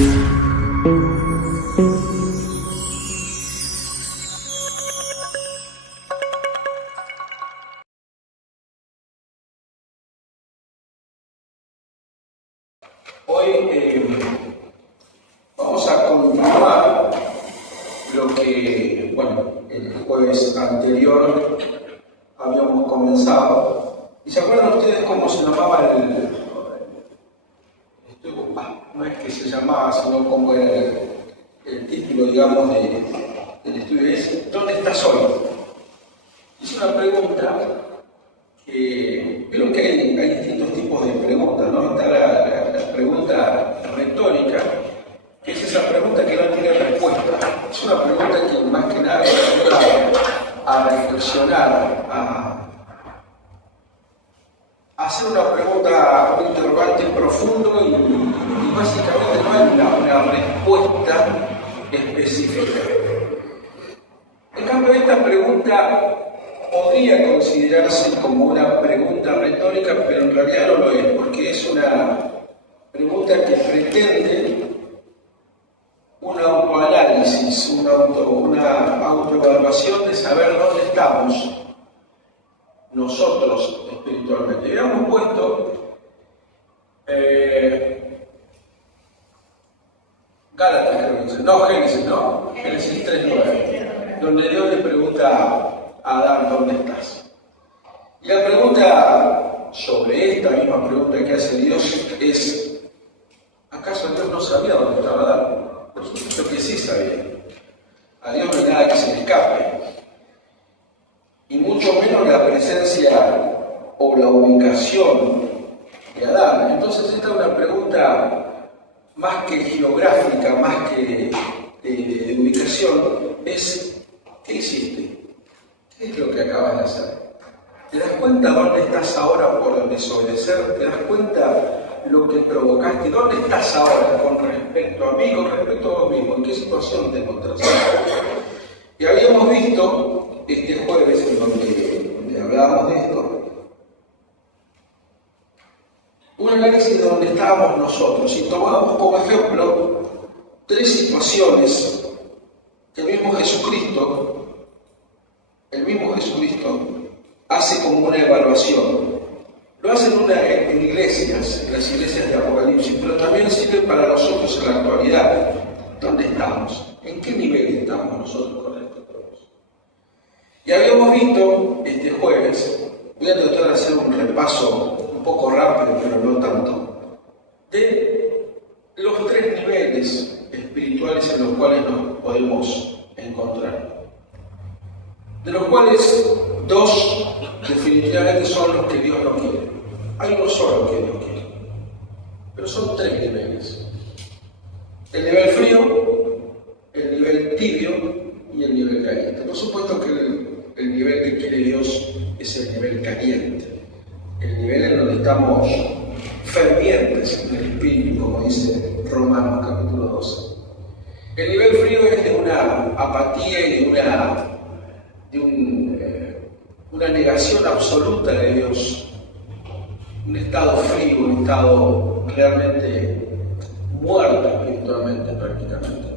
Hoy vamos a continuar lo que, el jueves anterior habíamos comenzado. ¿Y se acuerdan ustedes cómo se llamaba no es que se llamaba, sino como era el título, digamos, del estudio? Es ¿dónde estás hoy? Es una pregunta que, vieron que hay distintos tipos de preguntas, ¿no? Está la pregunta retórica, que es esa pregunta que no tiene respuesta. Es una pregunta que más que nada ayuda a reflexionar, a hacer una pregunta, un interrogante profundo y básicamente no hay una respuesta específica. En cambio, esta pregunta podría considerarse como una pregunta retórica, pero en realidad no lo es, porque es una pregunta que pretende un autoanálisis, una autoevaluación de saber dónde estamos nosotros espiritualmente. Y habíamos puesto Gálatas, creo que dice, Génesis, ¿no? Génesis 3:9, donde Dios le pregunta a Adán, ¿dónde estás? Y la pregunta sobre esta misma pregunta que hace Dios es, ¿acaso Dios no sabía dónde estaba Adán? Por supuesto que sí sabía. A Dios no hay nada que se le escape. Y mucho menos la presencia o la ubicación de Adán. Entonces esta es una pregunta más que geográfica, más que de ubicación, es ¿qué hiciste? ¿Qué es lo que acabas de hacer? ¿Te das cuenta dónde estás ahora por desobedecer? ¿Te das cuenta lo que provocaste? ¿Dónde estás ahora con respecto a mí, con respecto a vos mismo? ¿En qué situación te encontrás? Y habíamos visto este jueves, en donde hablábamos de esto, un análisis de donde estábamos nosotros y tomábamos como ejemplo 3 situaciones que el mismo Jesucristo hace como una evaluación. Lo hace en iglesias, en las iglesias de Apocalipsis, pero también sirve para nosotros en la actualidad. ¿Dónde estamos? ¿En qué nivel estamos nosotros con respecto a eso? Y habíamos visto este jueves, voy a tratar de hacer un repaso un poco rápido, pero no tanto, de los 3 niveles espirituales en los cuales nos podemos encontrar. De los cuales 2 definitivamente son los que Dios no quiere. Hay uno solo que Dios quiere, pero son 3 niveles. El nivel frío, el nivel tibio y el nivel caliente. Por supuesto que el nivel que quiere Dios es el nivel caliente, el nivel en donde estamos fervientes en el espíritu, como dice Romanos capítulo 12. El nivel frío es de una apatía y de una negación absoluta de Dios, un estado frío, un estado realmente muerto espiritualmente prácticamente.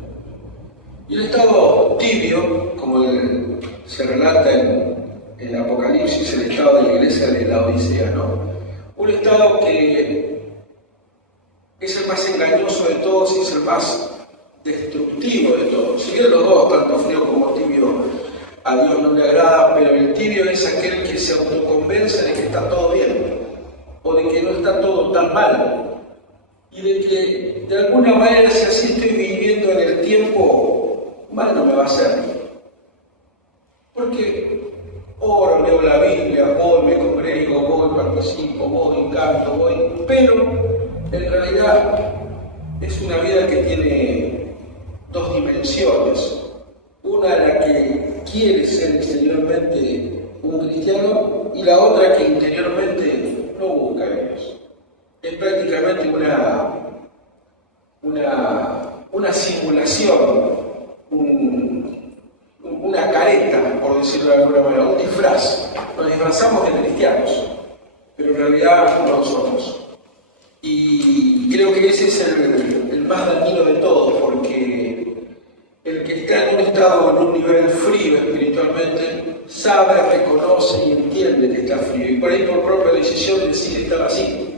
Y el estado tibio, como se relata en Apocalipsis, el estado de la iglesia de la Odisea, ¿no? Un estado que es el más engañoso de todos y es el más destructivo de todos. Si bien los dos, tanto frío como tibio, a Dios no le agrada, pero el tibio es aquel que se autoconvence de que está todo bien, o de que no está todo tan mal, y de que de alguna manera, si así estoy viviendo en el tiempo, mal no me va a hacer. Porque oro, leo la Biblia, voy, me congrego, voy, participo, voy, canto, voy, pero en realidad es una vida que tiene 2 dimensiones. Una en la que quiere ser exteriormente un cristiano y la otra que interiormente no busca a Dios. Es prácticamente una simulación, una careta, por decirlo de alguna manera, un disfraz. Nos disfrazamos de cristianos, pero en realidad no lo somos. Y creo que ese es el más dañino de estado en un nivel frío espiritualmente, sabe, reconoce y entiende que está frío. Y por ahí por propia decisión decide estar así.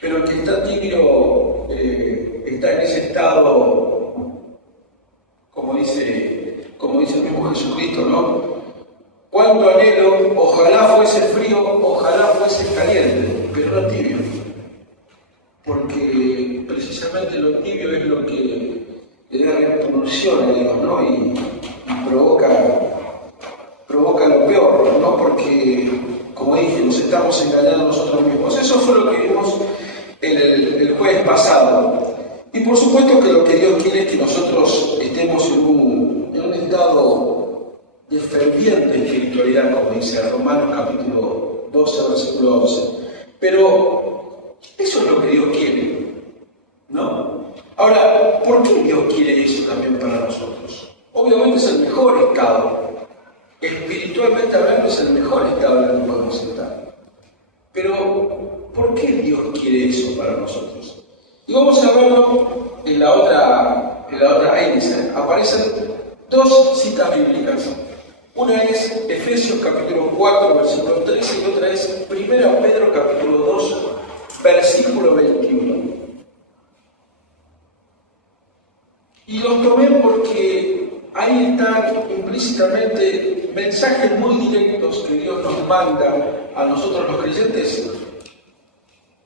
Pero el que está tibio está en ese estado, como dice el mismo Jesucristo, ¿no? Cuánto anhelo, ojalá fuese frío, ojalá fuese caliente, pero no tibio. Porque precisamente lo tibio es lo que le da repulsión a Dios, ¿no? Y provoca lo peor, ¿no? Porque, como dije, nos estamos engañando nosotros mismos. Eso fue lo que vimos el jueves pasado. Y por supuesto que lo que Dios quiere es que nosotros estemos en un estado de ferviente espiritualidad, como dice Romanos capítulo 12, versículo 11. Pero eso es lo que Dios quiere, ¿no? Ahora, ¿por qué Dios quiere eso también para nosotros? Obviamente es el mejor estado. Espiritualmente hablando es el mejor estado en el que podemos estar. Pero, ¿por qué Dios quiere eso para nosotros? Y vamos a verlo en la otra índice. Aparecen dos citas bíblicas. Una es Efesios capítulo 4, versículo 13, y otra es 1 Pedro capítulo 2, versículo 21. Y los tomé porque ahí están implícitamente mensajes muy directos que Dios nos manda a nosotros los creyentes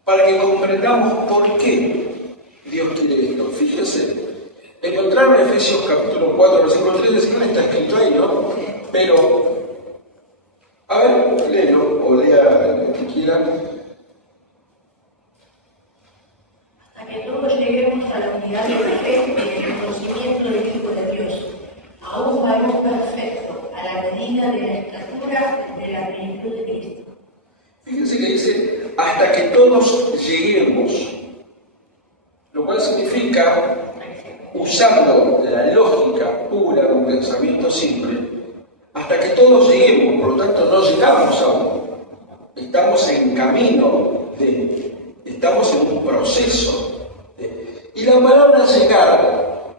para que comprendamos por qué Dios quiere esto. Fíjense, encontraron Efesios capítulo 4, versículo 13, si no está escrito ahí, ¿no? Pero, a ver, léelo o lea el que quiera. Hasta que todos lleguemos a la unidad de la fe y el conocimiento del Hijo de Dios, a un varón perfecto, a la medida de la estatura de la plenitud de Cristo. Fíjense que dice, hasta que todos lleguemos, lo cual significa, usando la lógica pura de un pensamiento simple, hasta que todos lleguemos, por lo tanto no llegamos aún, estamos en camino, estamos en un proceso. Y la palabra llegar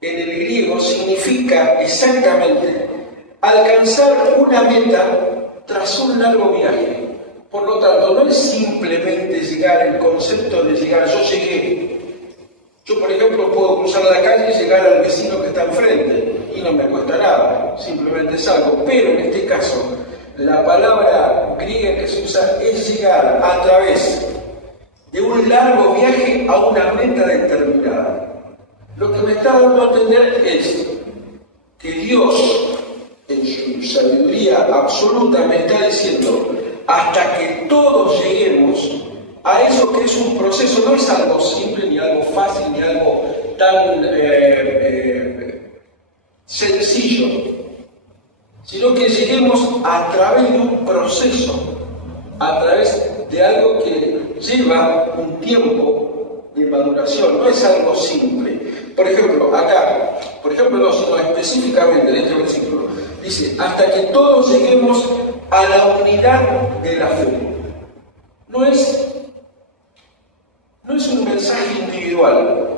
en el griego significa exactamente alcanzar una meta tras un largo viaje. Por lo tanto, no es simplemente llegar, el concepto de llegar, yo llegué. Yo, por ejemplo, puedo cruzar la calle y llegar al vecino que está enfrente y no me cuesta nada, simplemente salgo. Pero en este caso, la palabra griega que se usa es llegar a través de un largo viaje a una meta determinada. Lo que me está dando a entender es que Dios, en su sabiduría absoluta, me está diciendo, hasta que todos lleguemos a eso que es un proceso, no es algo simple, ni algo fácil, ni algo tan sencillo, sino que lleguemos a través de un proceso, a través de algo que lleva un tiempo de maduración, no es algo simple. Por ejemplo, acá, no, sino específicamente en este versículo, dice, hasta que todos lleguemos a la unidad de la fe. No es un mensaje individual.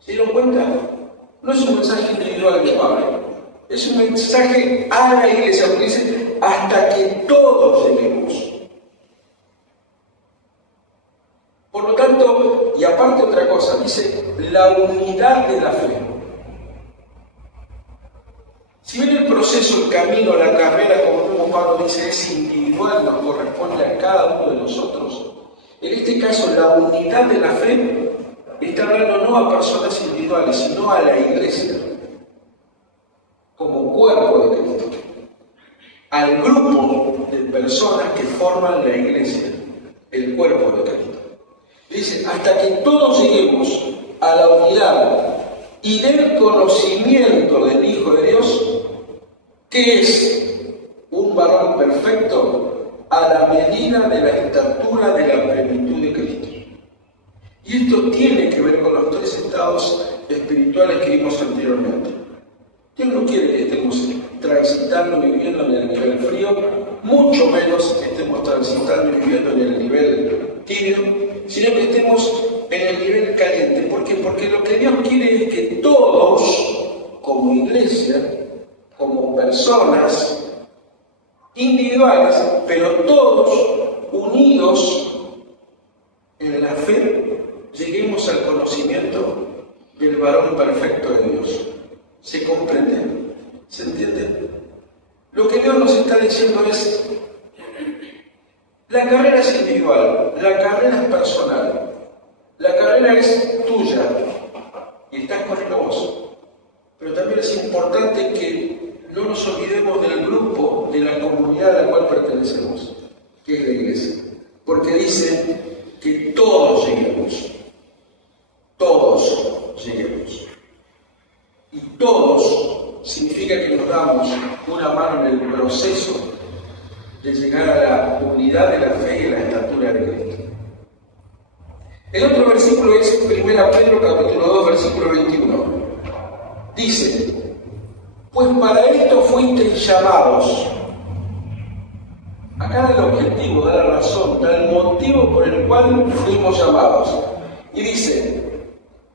¿Se dieron cuenta? No es un mensaje individual de Pablo. Es un mensaje a la iglesia, porque dice, hasta que todos lleguemos. Por lo tanto, y aparte otra cosa, dice, la unidad de la fe. Si bien el proceso, el camino, la carrera, como Pablo dice, es individual, nos corresponde a cada uno de nosotros, en este caso la unidad de la fe está hablando no a personas individuales, sino a la iglesia, como cuerpo de Cristo, al grupo de personas que forman la iglesia, el cuerpo de Cristo. Dice, hasta que todos lleguemos a la unidad y del conocimiento del Hijo de Dios, que es un varón perfecto a la medida de la estatura de la plenitud de Cristo. Y esto tiene que ver con los tres estados espirituales que vimos anteriormente. Dios no quiere que estemos transitando y viviendo en el nivel frío, mucho menos que estemos transitando y viviendo en el nivel tibio, sino que estemos en el nivel caliente. ¿Por qué? Porque lo que Dios quiere es que todos diciendo es, la carrera es individual, la carrera es personal, la carrera es tuya y estás corriendo vos. Pero también es importante que no nos olvidemos del grupo, de la comunidad a la cual pertenecemos, que es la iglesia. Porque dice que todos lleguemos. Todos lleguemos. Y todos significa que nos damos una mano en el proceso de llegar a la unidad de la fe y la estatura de Cristo. El otro versículo es 1 Pedro capítulo 2, versículo 21. Dice, pues para esto fuisteis llamados. Acá da el objetivo, da la razón, da el motivo por el cual fuimos llamados. Y dice,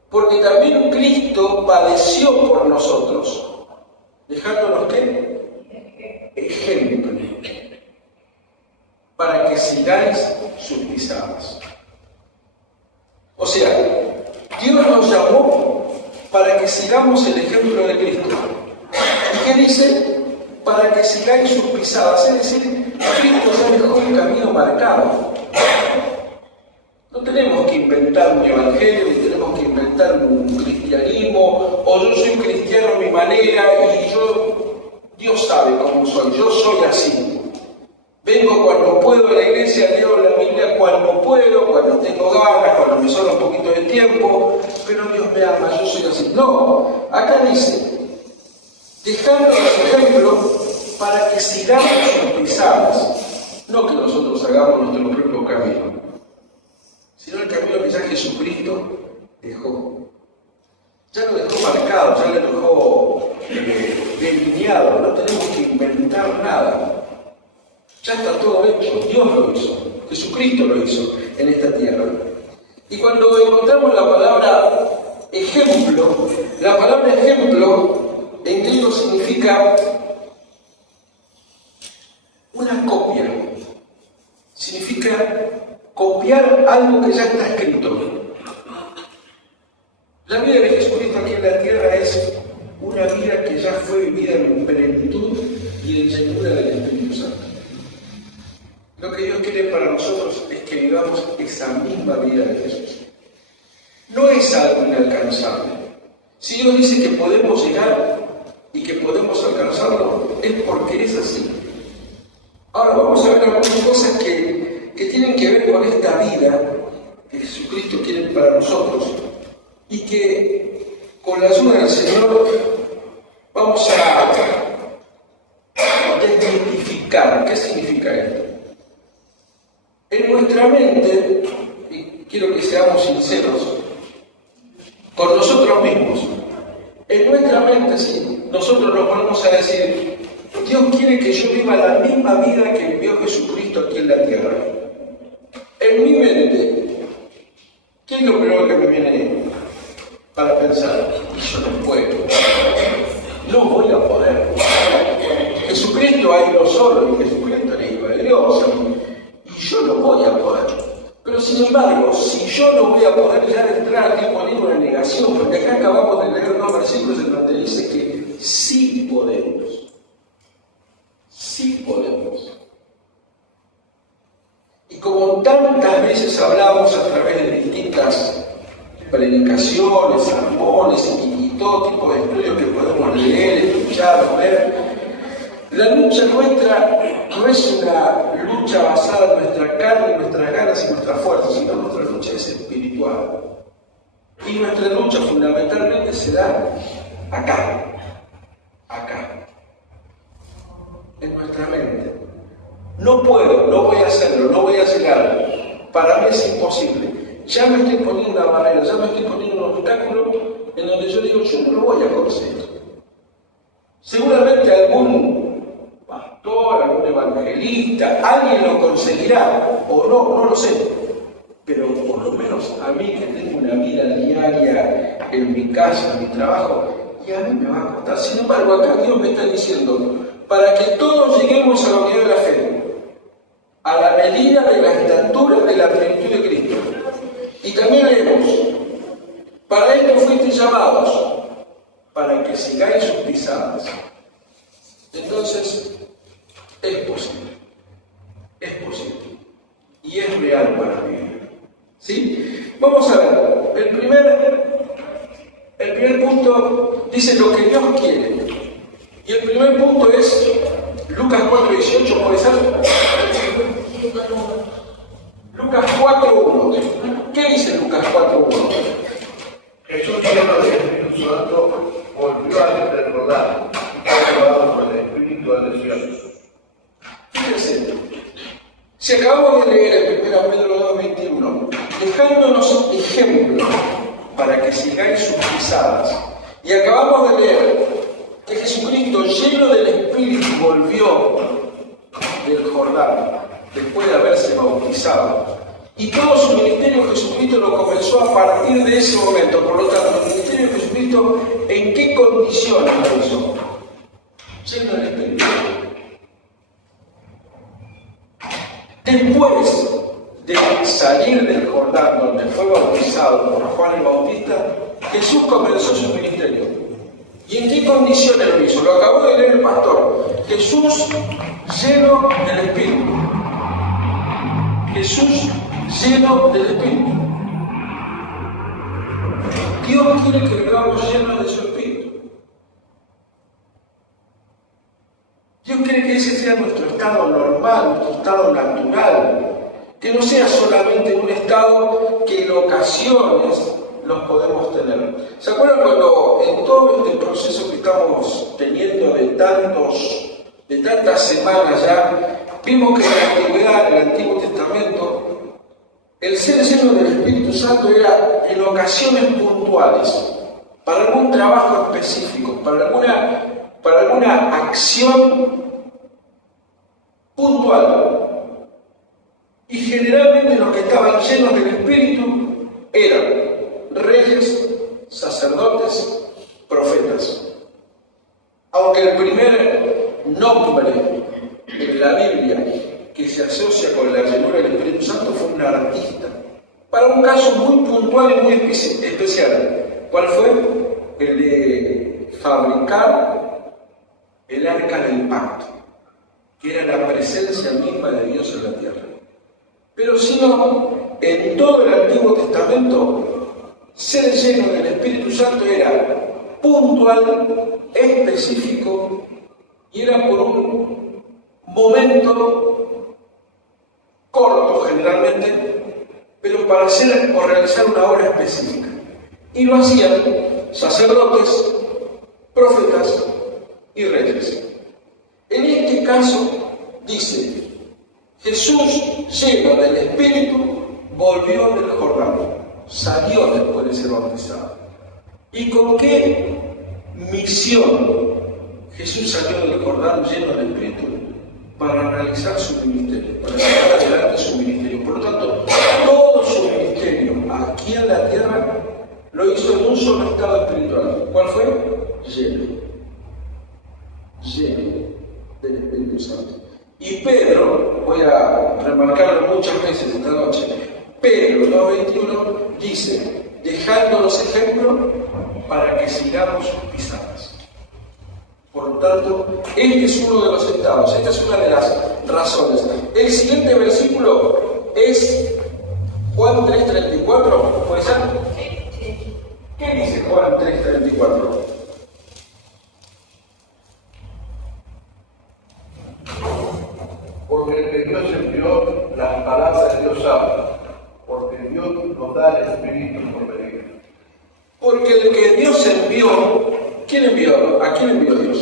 porque también Cristo padeció por nosotros, dejándonos ¿qué? Ejemplo, para que sigáis sus pisadas. O sea, Dios nos llamó para que sigamos el ejemplo de Cristo. ¿Y qué dice? Para que sigáis sus pisadas. Es decir, Cristo ya dejó el camino marcado. No tenemos que inventar un evangelio, ni tenemos que inventar un cristianismo, o yo soy cristiano a mi manera y Dios sabe cómo soy, yo soy así. Vengo cuando puedo a la iglesia, leo la Biblia cuando puedo, cuando tengo ganas, cuando me sobra un poquito de tiempo, pero Dios me ama, yo soy así. No, acá dice, dejando los ejemplos para que sigamos sus pisadas, no que nosotros hagamos nuestro propio camino, sino el camino que ya Jesucristo dejó. Ya lo dejó marcado, ya lo dejó delineado, no tenemos que inventar nada. Ya está todo hecho, Dios lo hizo, Jesucristo lo hizo en esta tierra. Y cuando encontramos la palabra ejemplo, la palabra ejemplo en griego significa una copia, significa copiar algo que ya está escrito. La vida de Jesucristo aquí en la tierra es una vida que ya fue vivida en plenitud y en llenura del Espíritu Santo. Lo que Dios quiere para nosotros es que vivamos esa misma vida de Jesús. No es algo inalcanzable. Si Dios dice que podemos llegar y que podemos alcanzarlo, es porque es así. Ahora vamos a ver algunas cosas que tienen que ver con esta vida que Jesucristo quiere para nosotros y que con la ayuda del Señor vamos a identificar qué significa esto. En nuestra mente, y quiero que seamos sinceros con nosotros mismos, en nuestra mente, sí, nosotros nos ponemos a decir, Dios quiere que yo viva la misma vida que vivió Jesucristo aquí en la tierra. En mi mente, ¿qué es lo primero que me viene para pensar? Yo no puedo, no voy a poder. Jesucristo ha ido solo y Jesucristo era hijo de Dios. Y yo no voy a poder. Pero sin embargo, si yo no voy a poder, ya de entrada estoy poniendo una negación, porque acá acabamos de leer unos versículos en donde dice que sí podemos. Sí podemos. Y como tantas veces hablamos a través de distintas predicaciones, sermones y todo tipo de estudios que podemos leer, escuchar, ver, la lucha nuestra no es una lucha basada en nuestra carne, nuestras ganas y nuestras fuerzas, sino nuestra lucha es espiritual. Y nuestra lucha fundamentalmente se da acá, en nuestra mente. No puedo, no voy a hacerlo, no voy a llegar. Para mí es imposible. Ya me estoy poniendo una barrera, ya me estoy poniendo un obstáculo en donde yo digo, yo no lo voy a conseguir. Seguramente algún pastor, algún evangelista, alguien lo conseguirá, o no lo sé, pero por lo menos a mí que tengo una vida diaria en mi casa, en mi trabajo, y a mí me va a costar. Sin embargo, acá Dios me está diciendo, para que todos lleguemos a la unidad de la fe, a la medida de la estatura de la plenitud de Cristo. Y también leemos, para esto fuisteis llamados, para que sigáis sus pisadas. Entonces, Es posible. Es posible. Y es real para mí. ¿Sí? Vamos a ver. El primer punto dice lo que Dios quiere. Y el primer punto es Lucas 4:18, ¿puede ser? Lucas 4:1. ¿Qué dice Lucas 4:1? Jesús, lleno del Espíritu Santo, volvió a recordar y fue llevado por el Espíritu al desierto. Fíjense, si acabamos de leer en 1 Pedro 2:21, dejándonos ejemplo para que sigáis sus pisadas, y acabamos de leer que Jesucristo, lleno del Espíritu, volvió del Jordán después de haberse bautizado, y todo su ministerio Jesucristo lo comenzó a partir de ese momento. Por lo tanto, el ministerio de Jesucristo, ¿en qué condiciones lo hizo? Lleno del Espíritu. Después de salir del Jordán, donde fue bautizado por Juan el Bautista, Jesús comenzó su ministerio. ¿Y en qué condiciones lo hizo? Lo acabó de leer el pastor. Jesús lleno del Espíritu. Jesús lleno del Espíritu. Dios quiere que vivamos llenos de su Espíritu. Dios quiere que ese sea nuestro estado normal, nuestro estado natural. Que no sea solamente un estado que en ocasiones los podemos tener. ¿Se acuerdan cuando en todo este proceso que estamos teniendo de tantas semanas ya, vimos que en la antigüedad, en el Antiguo Testamento, el ser lleno del Espíritu Santo era en ocasiones puntuales, para algún trabajo específico, para alguna acción puntual? Y generalmente los que estaban llenos del Espíritu eran reyes, sacerdotes, profetas. Aunque el primer nombre en la Biblia que se asocia con la llenura del Espíritu Santo fue un artista, para un caso muy puntual y muy especial. ¿Cuál fue? El de fabricar el arca del pacto, que era la presencia misma de Dios en la tierra. Pero si no, en todo el Antiguo Testamento, ser lleno del Espíritu Santo era puntual, específico, y era por un momento corto generalmente, pero para hacer o realizar una obra específica. Y lo hacían sacerdotes, profetas y reyes. En este caso dice: Jesús, lleno del Espíritu, volvió del Jordán, salió después de ser bautizado. ¿Y con qué misión Jesús salió del Jordán lleno del Espíritu? Para realizar su ministerio, para llevar adelante su ministerio. Por lo tanto, todo su ministerio aquí en la tierra lo hizo en un solo estado espiritual. ¿Cuál fue? Lleno del Espíritu Santo. Y Pedro, voy a remarcarlo muchas veces esta noche, Pedro 2:21 dice: dejándonos ejemplo para que sigamos sus pisadas. Por lo tanto, este es uno de los estados, esta es una de las razones. El siguiente versículo es Juan 3:34, ¿puede ser? ¿Qué dice Juan 3:34? Porque el que Dios envió, las palabras de Dios habla, porque Dios nos da el Espíritu por venir. Porque el que Dios envió, ¿quién envió? ¿A quién envió Dios?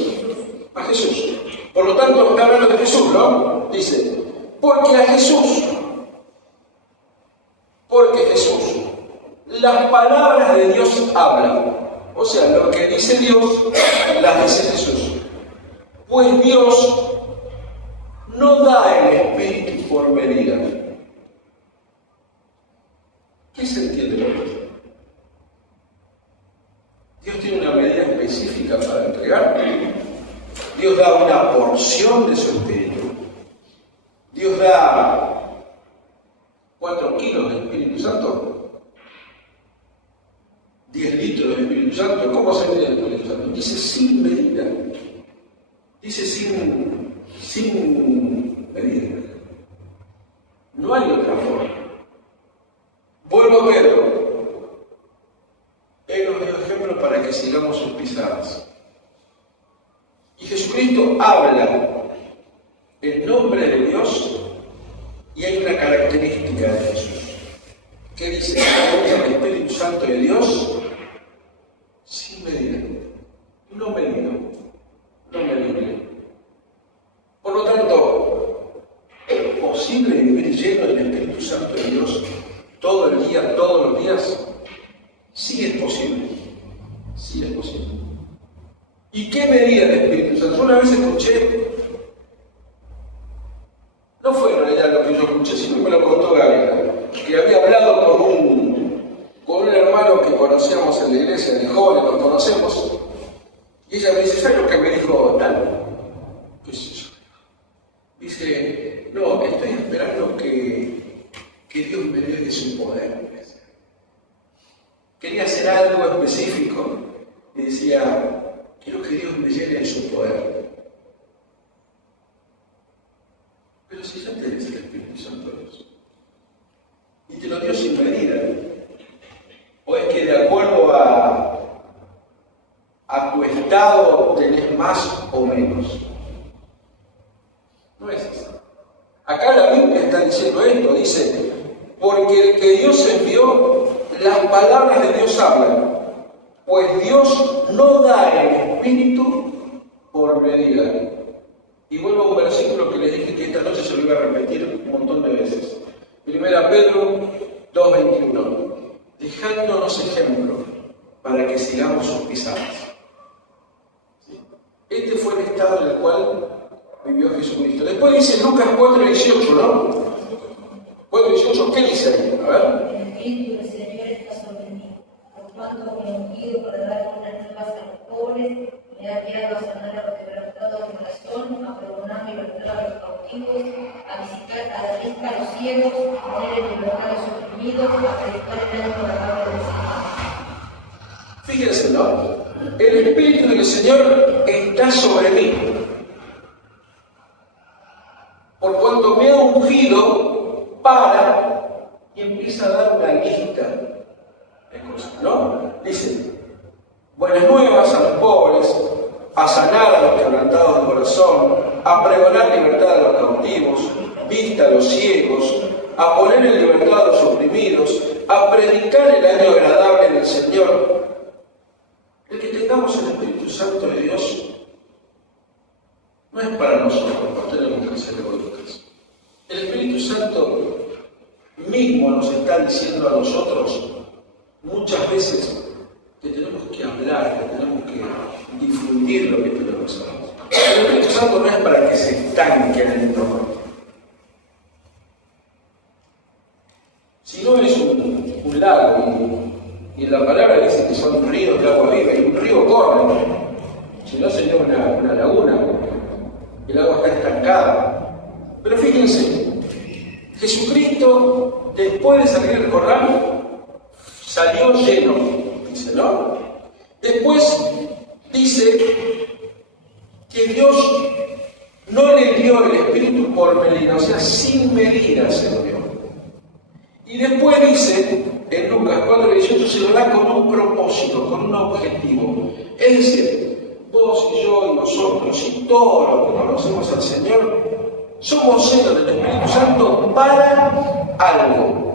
A Jesús. Por lo tanto, está hablando de Jesús, ¿no? Dice, porque Jesús, las palabras de Dios hablan. O sea, lo que dice Dios, las dice Jesús. Pues Dios no da el Espíritu por medida. ¿Qué se entiende por esto? Dios tiene una medida específica para entregar. Dios da una porción de su Espíritu. Dios da 4 kilos del Espíritu Santo, 10 litros del Espíritu Santo. ¿Cómo se mide el Espíritu Santo? Dice sin medida. Dice sin sin medida. No hay otra forma. Vuelvo a Pedro. Él nos dio ejemplo para que sigamos sus pisadas. Y Jesucristo habla en nombre de Dios y hay una característica de Jesús. Que dice, el Espíritu Santo de Dios sin medida. No medido, no medible. Por lo tanto, ¿es posible vivir lleno del Espíritu Santo de Dios todo el día, todos los días? Sí es posible. Sí es posible. ¿Y qué medida del Espíritu Santo? Yo una vez escuché, no fue en realidad lo que yo escuché, sino que me lo contó Gabriela, que había hablado con un hermano que conocíamos en la iglesia, de jóvenes nos conocemos, y ella me dice, ¿sabes lo que me dijo tal? ¿Qué sé yo? Dice, no, estoy esperando que Dios me dé de su poder. Quería hacer algo específico y decía, quiero que Dios me llene de su poder. Pero si ya tenés el Espíritu Santo de Dios y te lo dio sin medida, o es que de acuerdo a tu estado tenés más o menos. No es así. Acá la Biblia está diciendo esto, dice, porque el que Dios envió, las palabras de Dios hablan, pues Dios no da el Espíritu por medida. Y vuelvo a un versículo que les dije que esta noche se lo iba a repetir un montón de veces. 1 Pedro 2:21. Dejándonos ejemplo para que sigamos sus pisadas. Este fue el estado en el cual vivió Jesucristo. Después dice Lucas 4:18, ¿no? 4:18, ¿qué dice ahí? A ver. El Espíritu del Señor está sobre mí, por cuanto me he ungido para dar buenas nuevas a los pobres, me ha enviado a sanar a los quebrantados de corazón, a pregonar libertad a los cautivos, a visitar a la vista a los ciegos, a poner en libertad a los oprimidos, a predicar el año agradable del Señor. Fíjense, ¿no? El Espíritu del Señor está sobre mí, por cuanto me ha ungido para, y empieza a dar una lista de cosas, ¿no? Dice, buenas nuevas a los pobres, a sanar a los quebrantados de corazón, a pregonar libertad a los cautivos, vista a los ciegos, a poner en libertad a los oprimidos, a predicar el año agradable del Señor. El que tengamos el Espíritu Santo de Dios no es para nosotros, no tenemos que ser egoístas. El Espíritu Santo mismo nos está diciendo a nosotros muchas veces que tenemos que hablar, que tenemos que difundir lo que tenemos que hacer. El Espíritu Santo no es para que se estanque en el nombre. Si no es un lago, y la palabra dice que son ríos de agua viva, y un río corre, si no sería una laguna, el agua está estancada. Pero fíjense, Jesucristo, después de salir del Jordán, salió lleno, dice, ¿no? Después dice que Dios no le dio el Espíritu por medida, o sea, sin medida se lo dio. Y después dice, en Lucas 4:18, se lo da con un propósito, con un objetivo. Es decir, vos y yo y nosotros y todos los que conocemos al Señor, somos llenos del Espíritu Santo para algo.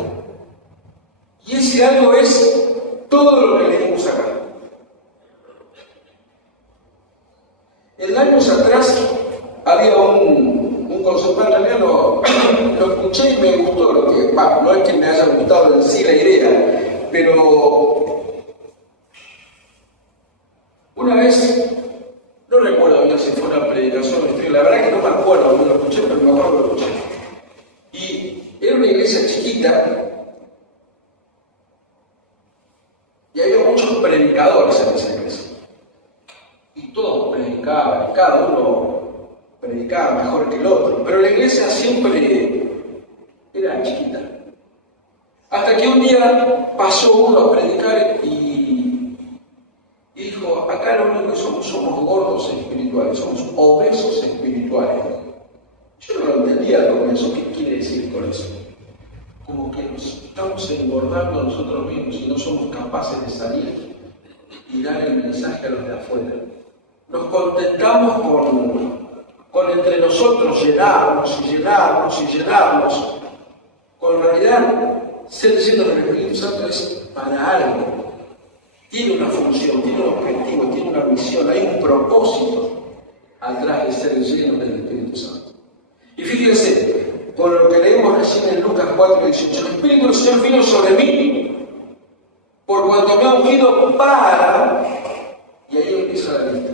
Y ese algo es todo lo que leímos acá. En años atrás había un concepto, en realidad lo escuché y me gustó, lo que, no es que me haya gustado en sí la idea, pero una vez, no recuerdo bien si fue una predicación, la verdad que no me acuerdo dónde lo escuché, pero me acuerdo que lo escuché. Y era una iglesia chiquita, y había muchos predicadores en esa iglesia. Y todos predicaban, cada uno predicaba mejor que el otro, pero la iglesia siempre era chiquita. Hasta que un día pasó uno a predicar y dijo, acá lo único que somos gordos espirituales, somos obesos espirituales. capaces de salir y dar el mensaje a los de afuera. Nos contentamos con entre nosotros llenarnos y llenarnos y llenarnos. Con realidad, ser lleno del Espíritu Santo es para algo. Tiene una función, tiene un objetivo, tiene una misión, hay un propósito atrás de ser lleno del Espíritu Santo. Y fíjense, por lo que leemos recién en Lucas 4:18, el Espíritu del Señor vino sobre mí, por cuanto me ha ungido para, y ahí empieza la lista,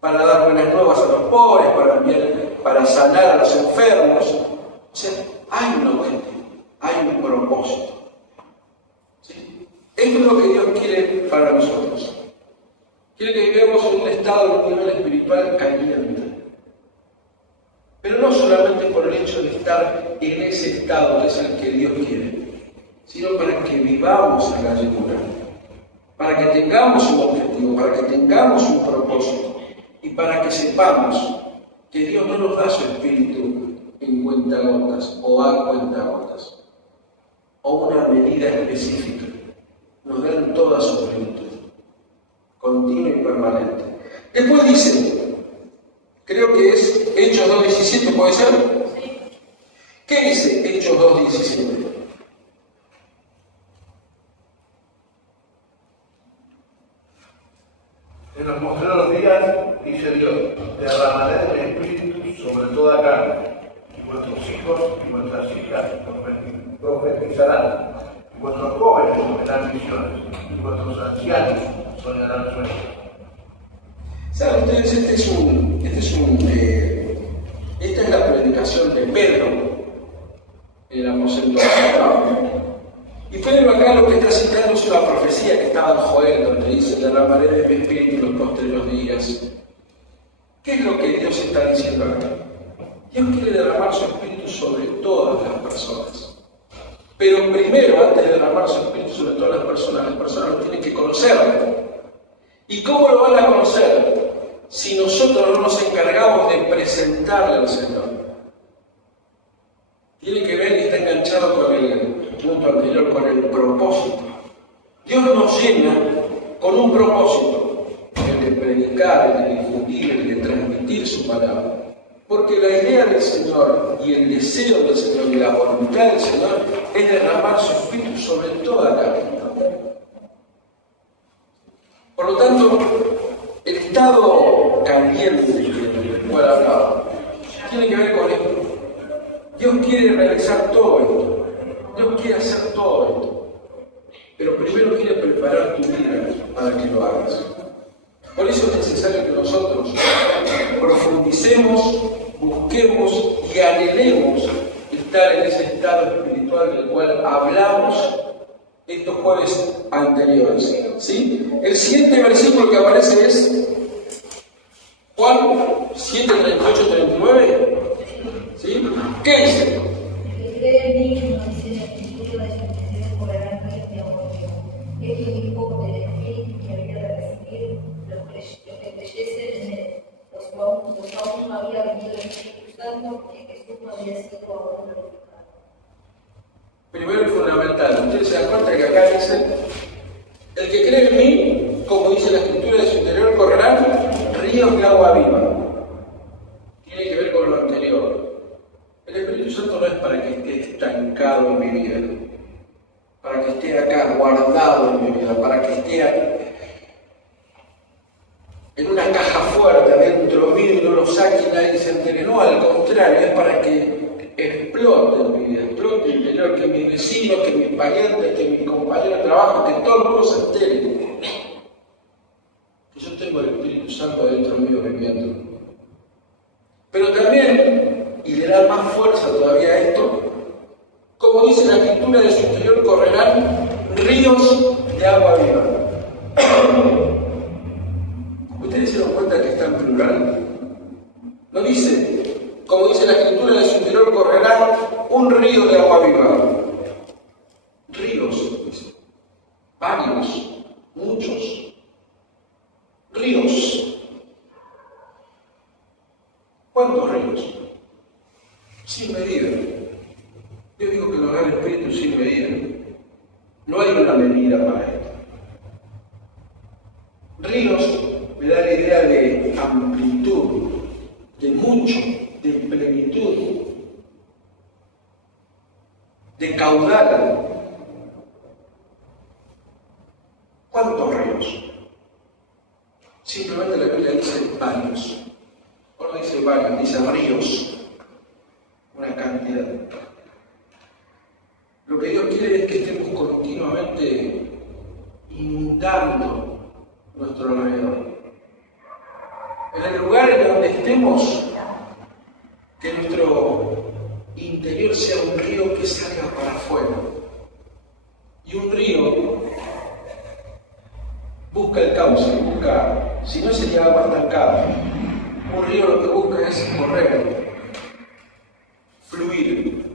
para dar buenas nuevas a los pobres, para sanar a los enfermos. O sea, hay un objetivo, hay un propósito. ¿Sí? Esto es lo que Dios quiere para nosotros. Quiere que vivamos en un estado de un nivel espiritual caliente. Pero no solamente por el hecho de estar en ese estado que es el que Dios quiere, sino para que vivamos en la llenura, para que tengamos un objetivo, para que tengamos un propósito y para que sepamos que Dios no nos da su espíritu en cuentagotas o a cuentagotas o una medida específica, nos da en toda su plenitud, continua y permanente. Después dice, creo que es Hechos 2:17, ¿puede ser? Sí. ¿Qué dice Hechos 2:17? En los postreros días, dice Dios, derramaré de mi espíritu sobre toda carne, y vuestros hijos y vuestras hijas profetizarán, y vuestros jóvenes verán visiones, y vuestros ancianos soñarán sueños. ¿Saben ustedes? Esta es la predicación de Pedro, el aposento de Pablo. Y Pedro acá lo que está citando es una profecía que estaba en Joel, donde dice, derramaré de mi espíritu en los postreros días. ¿Qué es lo que Dios está diciendo acá? Dios quiere derramar su espíritu sobre todas las personas. Pero primero, antes de derramar su espíritu sobre todas las personas lo tienen que conocer. ¿Y cómo lo van a conocer? Si nosotros no nos encargamos de presentarle al Señor. Tiene que ver y está enganchado con el punto anterior, con el propósito. Dios nos llena con un propósito, el de predicar, el de difundir, el de transmitir su palabra. Porque la idea del Señor y el deseo del Señor y la voluntad del Señor es derramar su espíritu sobre toda carne. Por lo tanto, el estado caliente del cual hablaba tiene que ver con esto. Dios quiere realizar todo esto. Dios quiere hacer todo esto. Pero primero quiere preparar tu vida para que lo hagas. Por eso es necesario que nosotros profundicemos, busquemos y anhelemos estar en ese estado espiritual del cual hablamos estos jueves anteriores. ¿Sí? El siguiente versículo que aparece es Juan 7:38-39. ¿Sí? ¿Qué dice? El que cree en mí, no dice la escritura de su intención por la gran fe de amor. Este mismo del Espíritu que había de recibir los que creyesen en él. Los aún no había venido el Espíritu Santo porque Jesús no había sido aún glorificado. Primero y fundamental, ustedes se dan cuenta que acá dice, el que cree en mí, como dice la escritura, de su interior correrán ríos de agua viva. Tiene que ver con lo anterior. El Espíritu Santo no es para que esté estancado en mi vida, para que esté acá guardado en mi vida, para que esté en una caja fuerte adentro mío y no lo saque y nadie se entere. No, al contrario, es para que explote en mi vida, explote el interior, que mis vecinos, que mis parientes, que mis compañeros de trabajo, que todo el mundo se entere. Que yo tengo el Espíritu Santo adentro mío viviendo. Pero también, y le da más fuerza todavía a esto, como dice la escritura, de su interior correrán ríos de agua viva. ¿Ustedes se dan cuenta que está en plural? No dice, como dice la escritura, de su interior correrá un río de agua viva. Ríos, dice. Varios, muchos. Ríos. ¿Cuántos ríos? Sin medida. Yo digo que nos da el Espíritu sin medida. No hay una medida para esto. Ríos me da la idea de amplitud, de mucho, de plenitud, de caudal. ¿Cuántos ríos? Simplemente la Biblia dice varios. O no dice varios, dice ríos. Una cantidad. Lo que Dios quiere es que estemos continuamente inundando nuestro alrededor. En el lugar en donde estemos, que nuestro interior sea un río que salga para afuera. Y un río busca el cauce, si no sería agua estancada. Un río lo que busca es correr, fluir.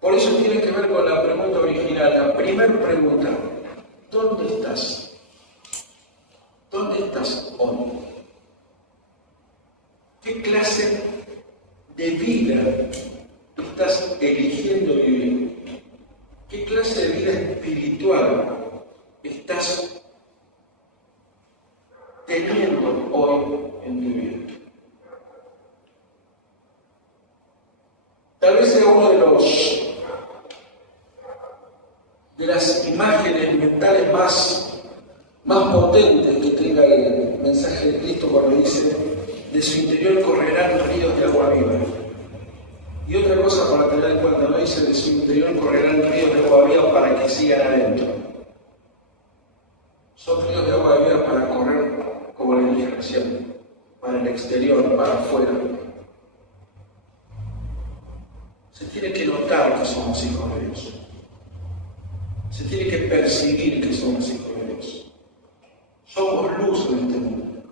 Por eso tiene que ver con la pregunta original, la primera pregunta: ¿dónde estás? ¿Dónde estás hoy? ¿Qué clase de vida estás eligiendo vivir? ¿Qué clase de vida espiritual estás teniendo hoy en tu vida? Tal vez sea uno de las imágenes mentales más potentes que tenga el mensaje de Cristo cuando dice: de su interior correrán ríos de agua viva. Y otra cosa para tener en cuenta, no dice: de su interior correrán ríos de agua viva para que sigan adentro. Son ríos de agua viva para correr como la imaginación, para el exterior, para afuera. Se tiene que notar que somos hijos de Dios. Se tiene que percibir que somos hijos de Dios. Somos luz en este mundo.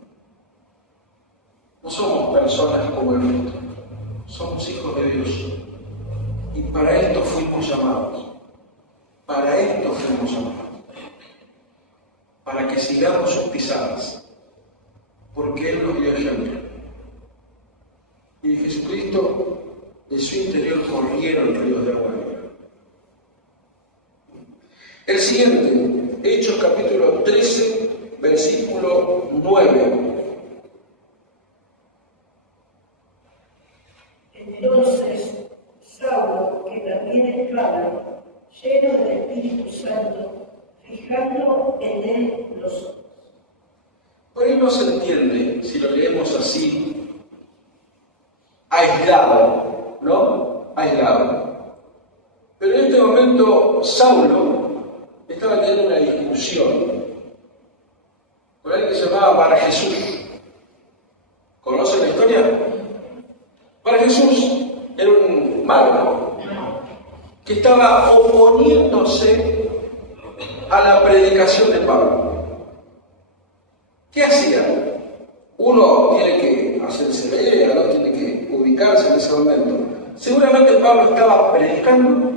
No somos personas como el resto. Somos hijos de Dios. Y para esto fuimos llamados. Para esto fuimos llamados. Para que sigamos sus pisadas. Porque Él nos dio ejemplo. Y de Jesucristo, de su interior corrieron ríos de agua viva. El siguiente, Hechos capítulo 13, versículo 9. Entonces, Saulo, que también estaba lleno del Espíritu Santo, fijando en él los ojos. Por ahí no se entiende, si lo leemos así, aislado, ¿no? Aislado. Pero en este momento, Saulo estaba teniendo una discusión con alguien que se llamaba Bar Jesús. ¿Conocen la historia? Bar Jesús era un mago que estaba oponiéndose a la predicación de Pablo. ¿Qué hacía? Uno tiene que hacerse leer, ¿no? Tiene que ubicarse en ese momento. Seguramente Pablo estaba predicando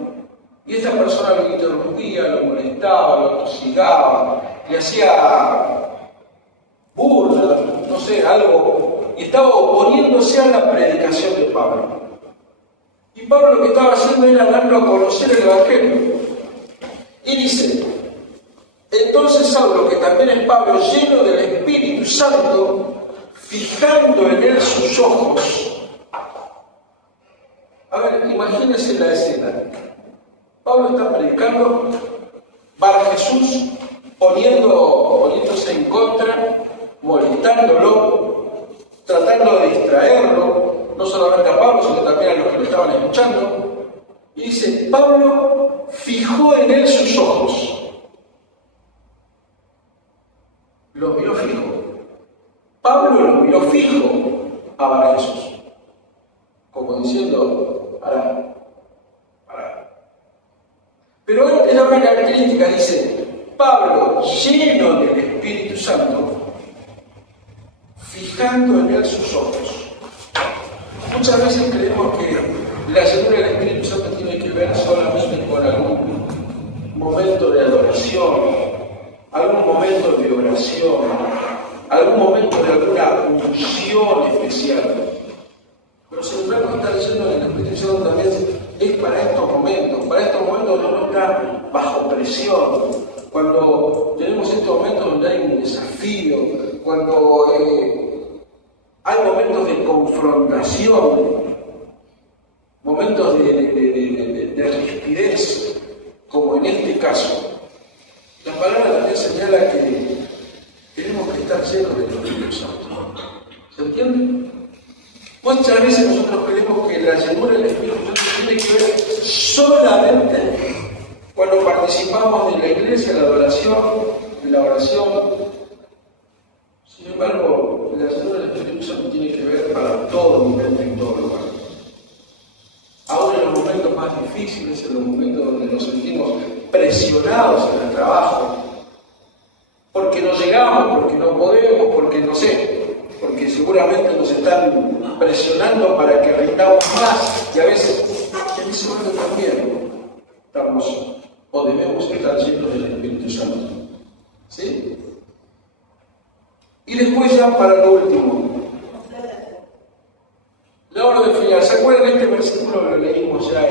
y esta persona lo interrumpía, lo molestaba, lo tosigaba, le hacía burla, no sé, algo, y estaba oponiéndose a la predicación de Pablo. Y Pablo lo que estaba haciendo era darlo a conocer el Evangelio. Y dice: entonces Saulo, que también es Pablo, lleno del Espíritu Santo, fijando en él sus ojos. A ver, imagínense la escena. Pablo está predicando, Bar Jesús poniéndose en contra, molestándolo, tratando de distraerlo, no solamente a Pablo, sino también a los que lo estaban escuchando. Y dice: Pablo fijó en él sus ojos. Lo miró fijo. Pablo lo miró fijo a Bar Jesús, como diciendo: pará. Pero era una característica, dice: Pablo, lleno del Espíritu Santo, fijando en él sus ojos. Muchas veces creemos que la llenura del Espíritu Santo tiene que ver solamente con algún momento de adoración, algún momento de oración, algún momento de alguna unción especial. Pero si el plano está lleno del Espíritu Santo también es para estos momentos donde uno está bajo presión, cuando tenemos estos momentos donde hay un desafío, cuando hay momentos de confrontación, momentos de rigidez, como en este caso, la palabra también señala que tenemos que estar llenos del Espíritu Santo. ¿Se entiende? Muchas veces nosotros creemos que la llenura del Espíritu Santo tiene que ver solamente cuando participamos de la iglesia, la adoración, de la oración. Sin embargo, la llenura del Espíritu Santo tiene que ver para todo momento y en todo lugar. Aún en los momentos más difíciles, en los momentos donde nos sentimos presionados en el trabajo, porque no llegamos, porque no podemos, porque no sé, porque seguramente nos están presionando para que rindamos más, y a veces en ese momento también estamos o debemos estar llenos del Espíritu Santo. ¿Sí? Y después ya para lo último, la orden final. ¿Se acuerdan? Este versículo lo leímos ya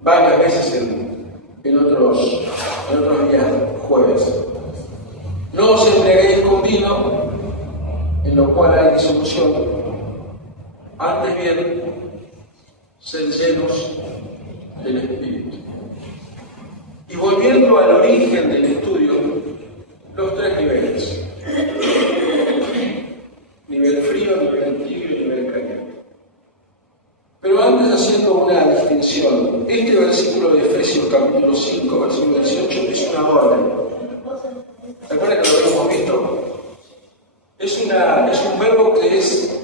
varias veces en otros días jueves. No os embriaguéis con vino, en lo cual hay disolución, antes bien, sed llenos del Espíritu. Y volviendo al origen del estudio, los tres niveles: nivel frío, nivel tibio y nivel caliente. Pero antes, haciendo una distinción, este versículo de Efesios capítulo 5, versículo 18, es una orden. ¿Se acuerdan que lo habíamos visto? Es un verbo que es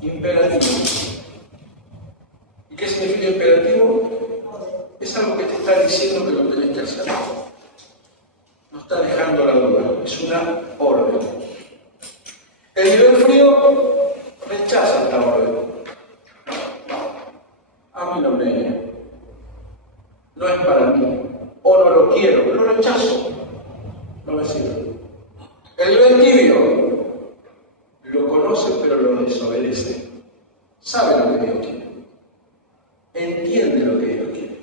imperativo. ¿Y qué significa imperativo? Es algo que te está diciendo que lo tenés que hacer. No está dejando la duda, es una orden. El nivel frío rechaza esta orden. A mí no es para mí, o no lo quiero, lo rechazo, no me sirve. El nivel tibio lo conoce pero lo desobedece. Sabe lo que Dios quiere, entiende lo que Dios quiere,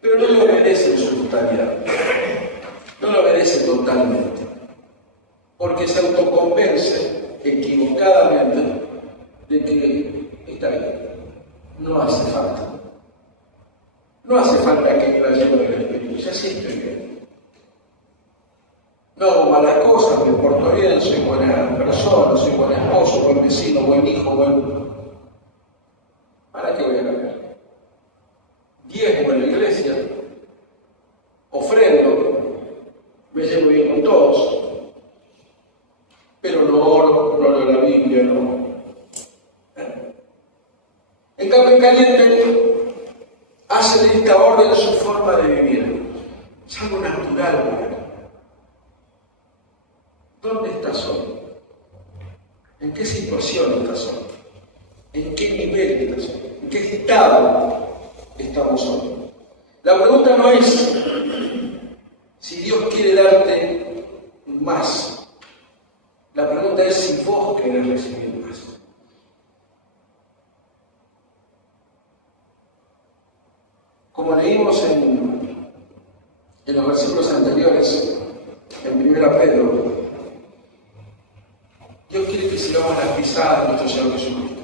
pero no le obedece en su totalidad, no lo obedece totalmente, porque se autoconvence equivocadamente de que está bien, no hace falta. No hace falta que viva lleno del Espíritu, ya sí estoy bien. No hago malas cosas, me porto bien, soy buena persona, soy buen esposo, buen vecino, buen hijo, buen... ¿Para qué voy a cambiar? Diezmo en la iglesia, ofrendo, me llevo bien con todos, pero no oro, no leo la Biblia, no. En cambio, en caliente, hace de esta orden su forma de vivir. Es algo natural para él. ¿Dónde estás hoy? ¿En qué situación estás hoy? ¿En qué nivel estás hoy? ¿En qué estado estamos hoy? La pregunta no es si Dios quiere darte más. La pregunta es si vos querés recibir más. Como leímos en los versículos anteriores, en 1 Pedro, Dios quiere que sigamos las pisadas de nuestro Señor Jesucristo.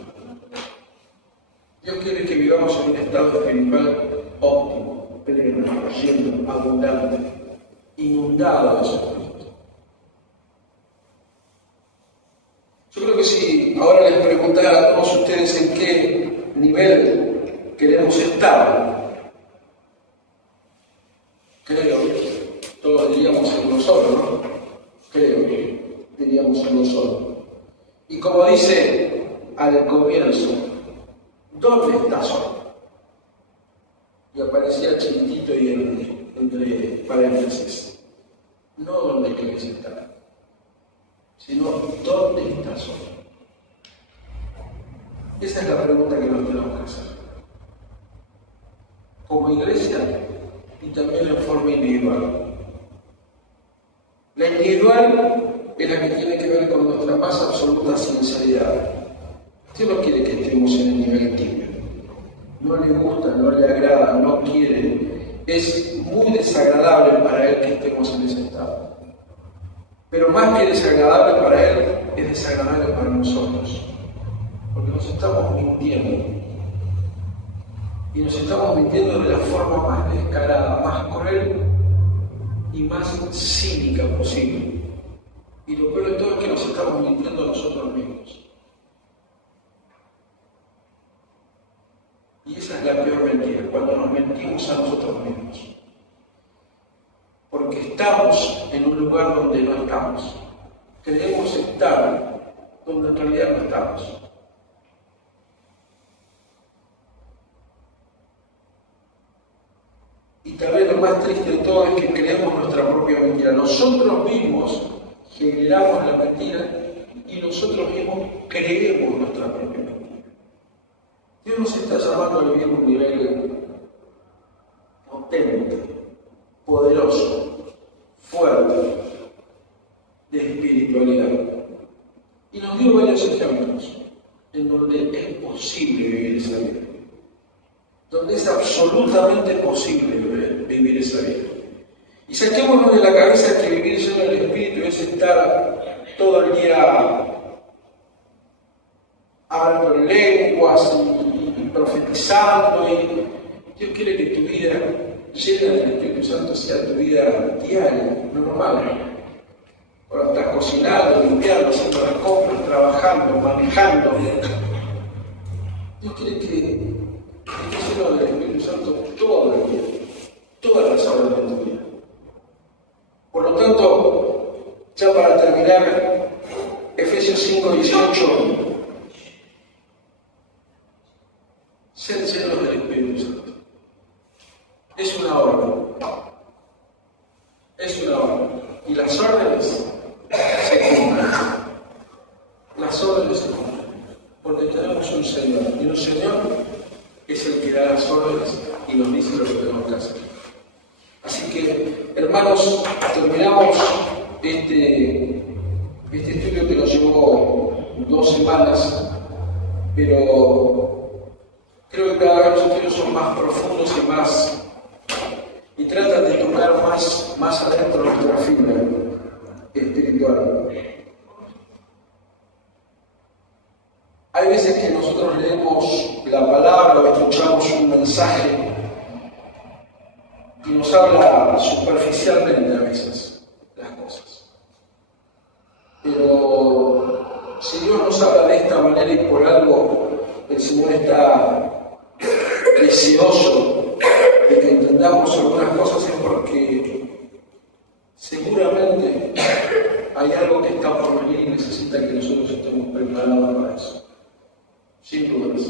Dios quiere que vivamos en un estado espiritual óptimo, pleno, lleno, abundante, inundado de su Espíritu. Yo creo que si ahora les preguntara a todos ustedes en qué nivel queremos estar, creo que todos diríamos en uno solo, ¿no? Creo que diríamos en uno solo. Y como dice al comienzo, ¿dónde estás hoy? Y aparecía chiquitito y entre paréntesis. No dónde quieres estar, sino ¿dónde estás hoy? Esa es la pregunta que nos tenemos que hacer. Como iglesia y también en forma individual. La individual es la que tiene que ver con nuestra más absoluta sinceridad. Dios no quiere que estemos en el nivel tibio. no le gusta, no le agrada, no quiere, es muy desagradable para él que estemos en ese estado. Pero más que desagradable para él, es desagradable para nosotros, porque nos estamos mintiendo. Y nos estamos mintiendo de la forma más descarada, más cruel y más cínica posible. Y lo peor de todo es que nos estamos mintiendo a nosotros mismos. Y esa es la peor mentira, cuando nos mentimos a nosotros mismos. Porque estamos en un lugar donde no estamos. Queremos estar donde en realidad no estamos. Y tal vez lo más triste de todo es que creemos nuestra propia mentira. Nosotros mismos generamos la mentira y nosotros mismos creemos nuestra propia mentira. Dios nos está llamando a vivir un nivel potente, poderoso, fuerte de espiritualidad. Y nos dio varios ejemplos en donde es posible vivir esa vida. Donde es absolutamente posible vivir esa vida. Y saquémonos de la cabeza que vivir lleno del Espíritu es estar todo el día hablando en lenguas y profetizando. Y Dios quiere que tu vida llena del Espíritu Santo sea tu vida diaria, normal. Cuando estás cocinando, limpiando, haciendo las compras, trabajando, manejando. Dios quiere que estés lleno del Espíritu Santo todo el día, todas las horas de tu vida. Por lo tanto, ya para terminar, Efesios 5:18, ser llenos del Espíritu Santo. Es una orden. Es una orden. Y las órdenes se cumplen. Las órdenes se cumplen. Porque tenemos un Señor. Y un Señor es el que da las órdenes y nos dice lo que tenemos que hacer. Así que, hermanos, terminamos este estudio que nos llevó 2 semanas, pero creo que cada vez los estudios son más profundos y tratan de tocar más adentro nuestra fibra espiritual. Hay veces que nosotros leemos la palabra o escuchamos un mensaje y nos habla superficialmente a veces las cosas. Pero si Dios nos habla de esta manera y por algo el Señor está deseoso de que entendamos algunas cosas, es porque seguramente hay algo que está por venir y necesita que nosotros estemos preparados para eso. Sin dudas.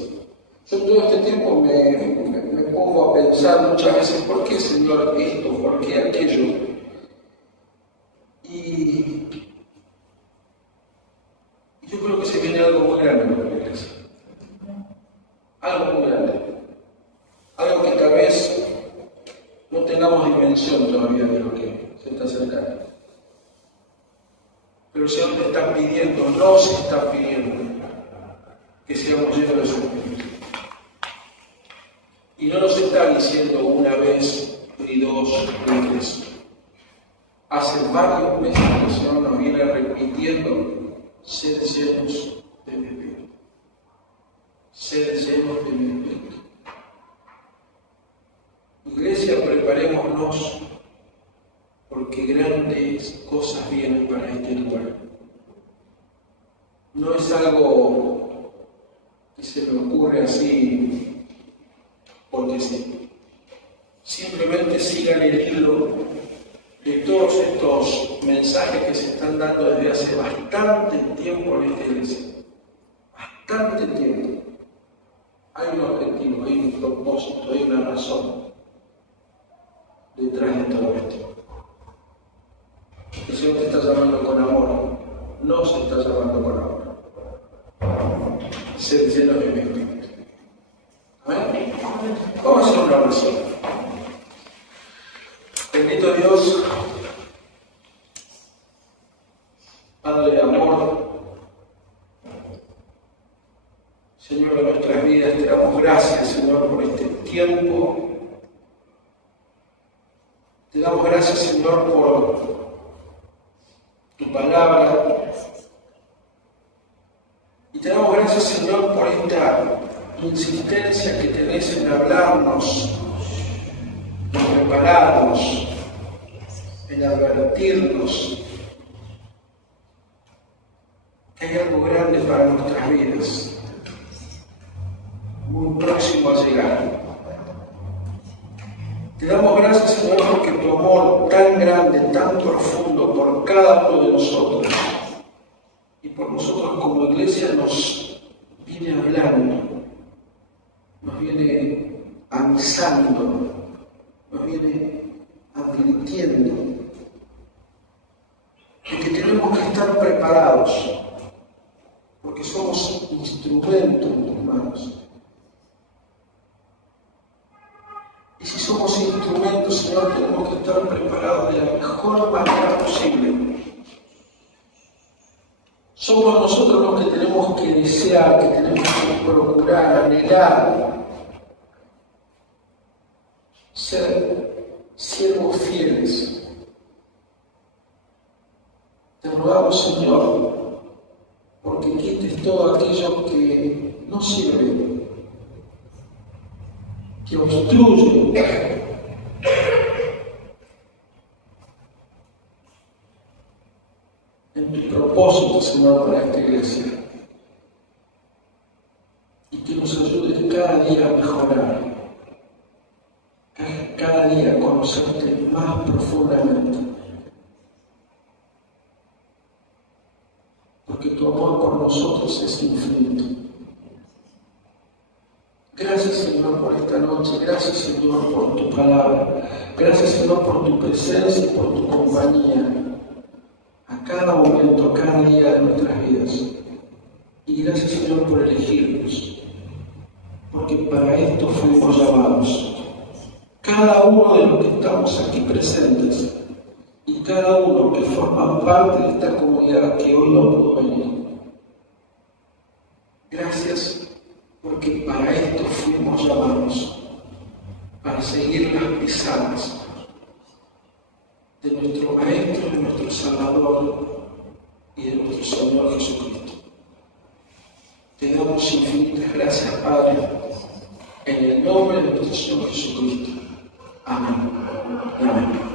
Yo todo este tiempo me pongo a pensar muchas veces, ¿por qué, Señor, esto? ¿Por qué aquello? Y yo creo que se viene algo muy grande en la iglesia. Algo muy grande. Algo que tal vez no tengamos dimensión todavía de lo que se está acercando. Pero el Señor te está pidiendo, nos está pidiendo, que seamos llenos de su Espíritu. Y no nos está diciendo una vez, ni dos, ni tres. Hace varios meses que el Señor nos viene repitiendo, ser llenos de mi Espíritu. Ser llenos de mi Espíritu. Iglesia, preparémonos, porque grandes cosas vienen para este lugar. No es algo que se me ocurre así porque sí. Simplemente sigan el hilo de todos estos mensajes que se están dando desde hace bastante tiempo en esta iglesia. Bastante tiempo. Hay un objetivo, hay un propósito, hay una razón detrás de todo esto. El Señor te está llamando con amor, no se está llamando con amor. Ser lleno de mi Espíritu. ¿Amén? Vamos a hacer una oración. Bendito Dios, Padre de amor, Señor de nuestras vidas, te damos gracias, Señor, por tiempo. Te damos gracias, Señor, por tu palabra. Y te damos gracias, Señor, por esta insistencia que tenés en hablarnos, en prepararnos, en advertirnos que hay algo grande para nuestras vidas, muy próximo a llegar. Te damos gracias, Señor, porque tu amor tan grande, tan profundo por cada uno de nosotros y por nosotros como iglesia nos viene hablando, nos viene avisando, nos viene advirtiendo de que tenemos que estar preparados, porque somos instrumentos en tus manos. Y si somos instrumentos, Señor, tenemos que estar preparados de la mejor manera posible. Somos nosotros los que tenemos que desear, que tenemos que procurar, anhelar, ser siervos fieles. Te rogamos, Señor, porque quites todo aquello que no sirve, que obstruye en tu propósito, Señor, para esta iglesia, y que nos ayudes cada día a mejorar, cada día a conocerte más profundamente, porque tu amor por nosotros es infinito. Gracias, Señor, por esta noche. Gracias, Señor, por tu palabra. Gracias, Señor, por tu presencia y por tu compañía a cada momento, a cada día de nuestras vidas. Y gracias, Señor, por elegirnos, porque para esto fuimos llamados. Cada uno de los que estamos aquí presentes y cada uno que forma parte de esta comunidad que hoy no pudo venir. Gracias, porque para esto fuimos llamados, para seguir las pisadas de nuestro Maestro, de nuestro Salvador y de nuestro Señor Jesucristo. Te damos infinitas gracias, Padre, en el nombre de nuestro Señor Jesucristo. Amén. Amén.